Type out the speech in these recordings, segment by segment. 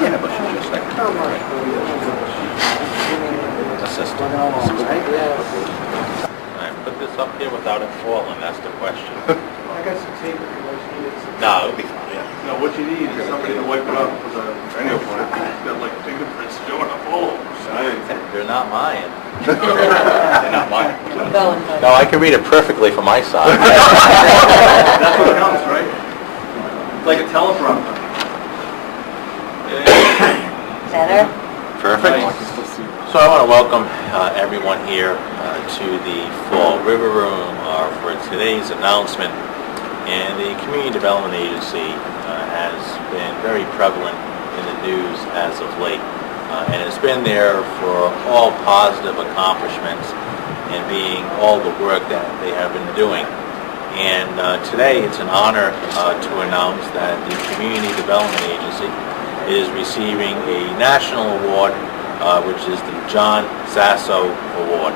Yeah, but she's just like assistant. I put this up here without it falling, that's the question. I got some tape if you guys need it. No, it'll be fine, yeah. No, what you need is somebody to wipe it up with a fingerprint. It's got like fingerprints showing up all over. They're not mine. They're not mine. No, I can read it perfectly from my side. That's what counts, right? It's like a teleprompter. Better? Perfect. So I want to welcome everyone here to the Fall River Room for today's announcement. And the Community Development Agency has been very prevalent in the news as of late. And it's been there for all positive accomplishments and being all the work that they have been doing. And today it's an honor to announce that the Community Development Agency is receiving a national award, which is the John Sasso Award.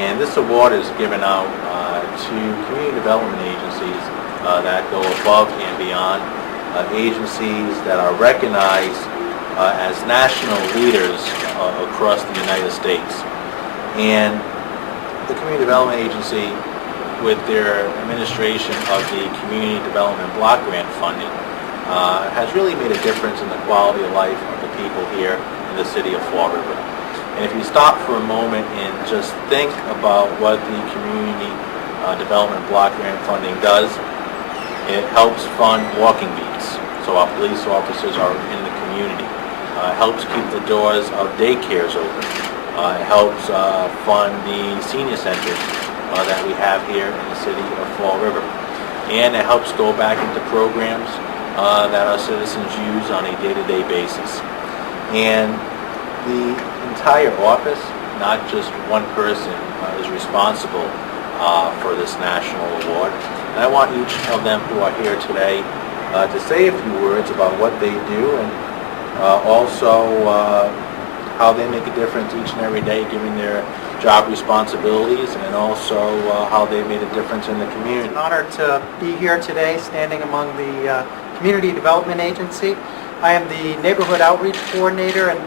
And this award is given out to community development agencies that go above and beyond, agencies that are recognized as national leaders across the United States. And the Community Development Agency, with their administration of the Community Development Block Grant funding, has really made a difference in the quality of life of the people here in the city of Fall River. And if you stop for a moment and just think about what the Community Development Block Grant funding does, it helps fund walking beats, so our police officers are in the community. It helps keep the doors of daycares open. It helps fund the senior centers that we have here in the city of Fall River. And it helps go back into programs that our citizens use on a day-to-day basis. And the entire office, not just one person, is responsible for this national award. And I want each of them who are here today to say a few words about what they do and also how they make a difference each and every day given their job responsibilities, and then also how they made a difference in the community. It's an honor to be here today, standing among the Community Development Agency. I am the Neighborhood Outreach Coordinator, and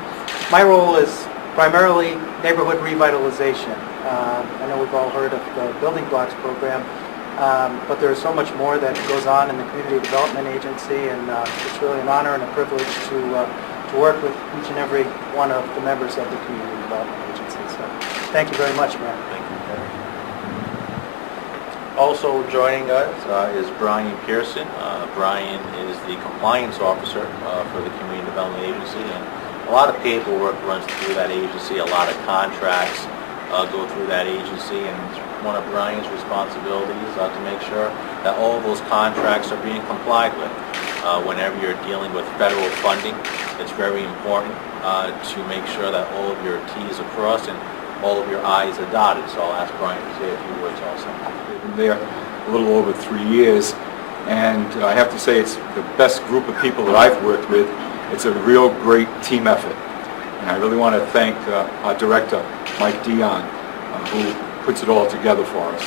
my role is primarily neighborhood revitalization. I know we've all heard of the Building Blocks program, but there's so much more that goes on in the Community Development Agency, and it's really an honor and a privilege to work with each and every one of the members of the Community Development Agency. So thank you very much, Mayor. Thank you. Also joining us is Brian Pearson. Brian is the compliance officer for the Community Development Agency, and a lot of paperwork runs through that agency, a lot of contracts go through that agency, and one of Brian's responsibilities to make sure that all of those contracts are being complied with. Whenever you're dealing with federal funding, it's very important to make sure that all of your T's are crossed and all of your I's are dotted. So I'll ask Brian to say a few words also. I've been there a little over 3 years, and I have to say it's the best group of people that I've worked with. It's a real great team effort. And I really want to thank our director, Mike Dion, who puts it all together for us.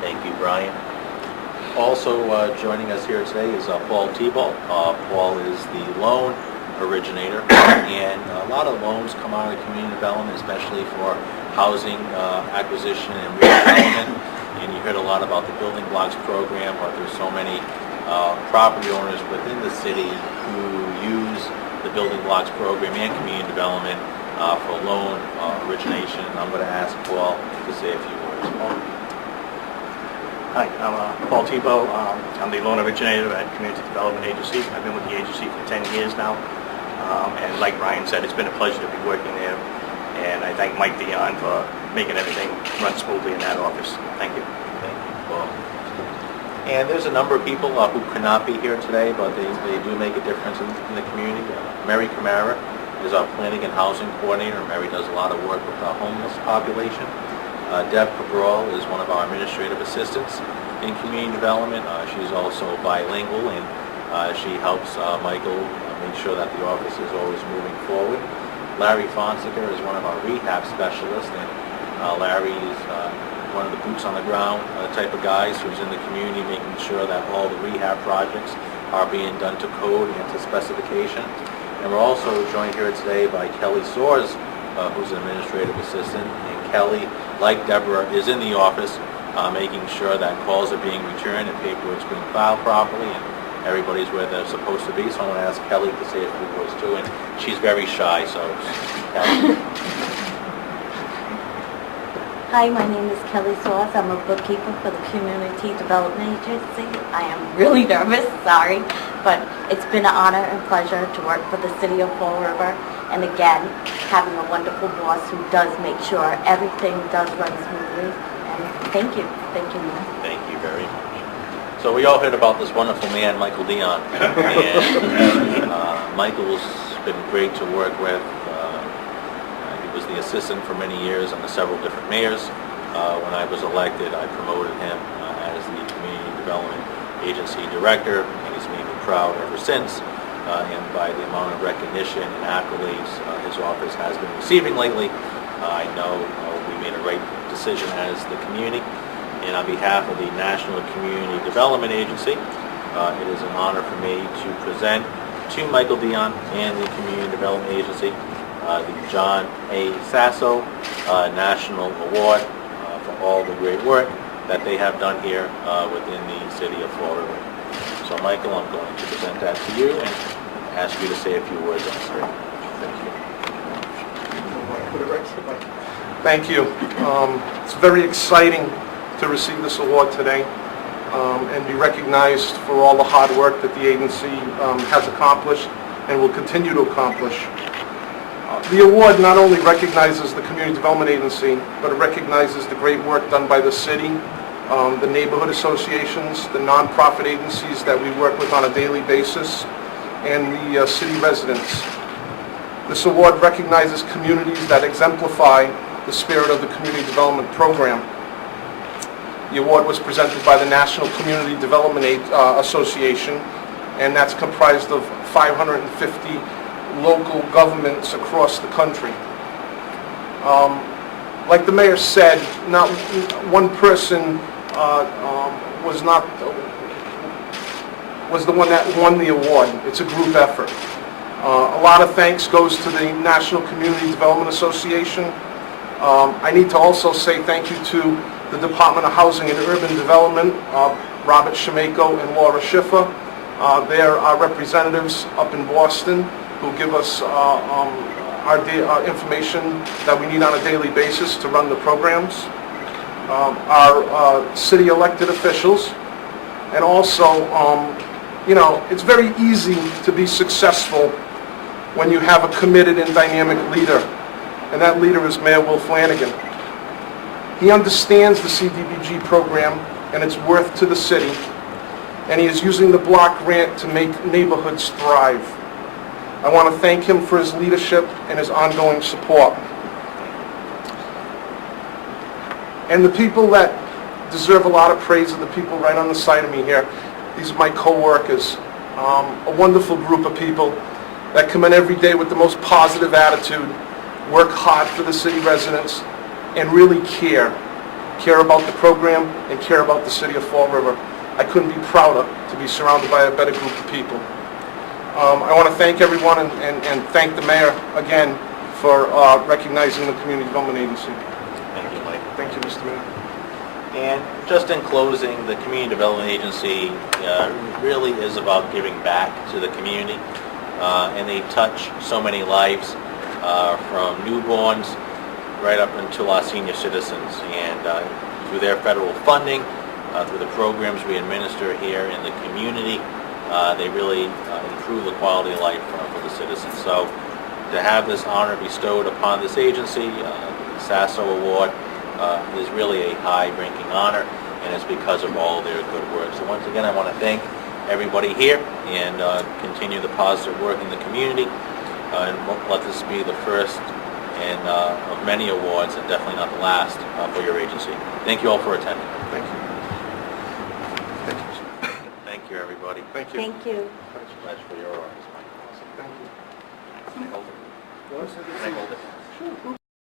Thank you, Brian. Also joining us here today is Paul Tebow. Paul is the loan originator, and a lot of loans come out of community development, especially for housing acquisition and redevelopment. And you heard a lot about the Building Blocks program, where there's so many property owners within the city who use the Building Blocks program and community development for loan origination. I'm going to ask Paul to say a few words. Paul? Hi, I'm Paul Tebow. I'm the loan originator at Community Development Agency. I've been with the agency for 10 years now. And like Brian said, it's been a pleasure to be working there. And I thank Mike Dion for making everything run smoothly in that office. Thank you. Thank you, Paul. And there's a number of people who could not be here today, but they do make a difference in the community. Mary Camara is our planning and housing coordinator. Mary does a lot of work with the homeless population. Deb Cabral is one of our administrative assistants in community development. She's also bilingual, and she helps Michael make sure that the office is always moving forward. Larry Fonseca is one of our rehab specialists, and Larry is one of the boots on the ground type of guys who's in the community making sure that all the rehab projects are being done to code and to specification. And we're also joined here today by Kelly Soares, who's an administrative assistant. And Kelly, like Deborah, is in the office making sure that calls are being returned and paperwork's being filed properly and everybody's where they're supposed to be. So I'm going to ask Kelly to say a few words too. And she's very shy, so Kelly. Hi, my name is Kelly Soares. I'm a bookkeeper for the Community Development Agency. I am really nervous, sorry, but it's been an honor and pleasure to work for the City of Fall River. And again, having a wonderful boss who does make sure everything does run smoothly. And thank you, Mayor. Thank you very much. So we all heard about this wonderful man, Michael Dion. And Michael's been great to work with. He was the assistant for many years under several different mayors. When I was elected, I promoted him as the Community Development Agency Director, and he's made me proud ever since. And by the amount of recognition and accolades his office has been receiving lately, I know we made a right decision as the community. And on behalf of the National Community Development Agency, it is an honor for me to present to Michael Dion and the Community Development Agency the John A. Sasso National Award for all the great work that they have done here within the city of Fall River. So Michael, I'm going to present that to you and ask you to say a few words on screen. Thank you. Thank you. It's very exciting to receive this award today and be recognized for all the hard work that the agency has accomplished and will continue to accomplish. The award not only recognizes the Community Development Agency, but it recognizes the great work done by the city, the neighborhood associations, the nonprofit agencies that we work with on a daily basis, and the city residents. This award recognizes communities that exemplify the spirit of the Community Development Program. The award was presented by the National Community Development Association, and that's comprised of 550 local governments across the country. Like the mayor said, not one person was the one that won the award. It's a group effort. A lot of thanks goes to the National Community Development Association. I need to also say thank you to the Department of Housing and Urban Development, Robert Shemako and Laura Schiffer. They're our representatives up in Boston who give us our information that we need on a daily basis to run the programs. Our city elected officials, and also, it's very easy to be successful when you have a committed and dynamic leader, and that leader is Mayor Will Flanagan. He understands the CDBG program and its worth to the city, and he is using the block grant to make neighborhoods thrive. I want to thank him for his leadership and his ongoing support. And the people that deserve a lot of praise are the people right on the side of me here. These are my co-workers, a wonderful group of people that come in every day with the most positive attitude, work hard for the city residents, and really care about the program and care about the city of Fall River. I couldn't be prouder to be surrounded by a better group of people. I want to thank everyone and thank the mayor again for recognizing the Community Development Agency. Thank you, Mike. Thank you, Mr. Mayor. And just in closing, the Community Development Agency really is about giving back to the community, and they touch so many lives from newborns right up until our senior citizens. And through their federal funding, through the programs we administer here in the community, they really improve the quality of life for the citizens. So to have this honor bestowed upon this agency, the Sasso Award, is really a high-ranking honor, and it's because of all their good work. So once again, I want to thank everybody here and continue the positive work in the community, and let this be the first and of many awards, and definitely not the last for your agency. Thank you all for attending. Thank you. Thank you, everybody. Thank you. Thank you. Thanks so much for your office. Thank you. Can I hold it? Can I hold it?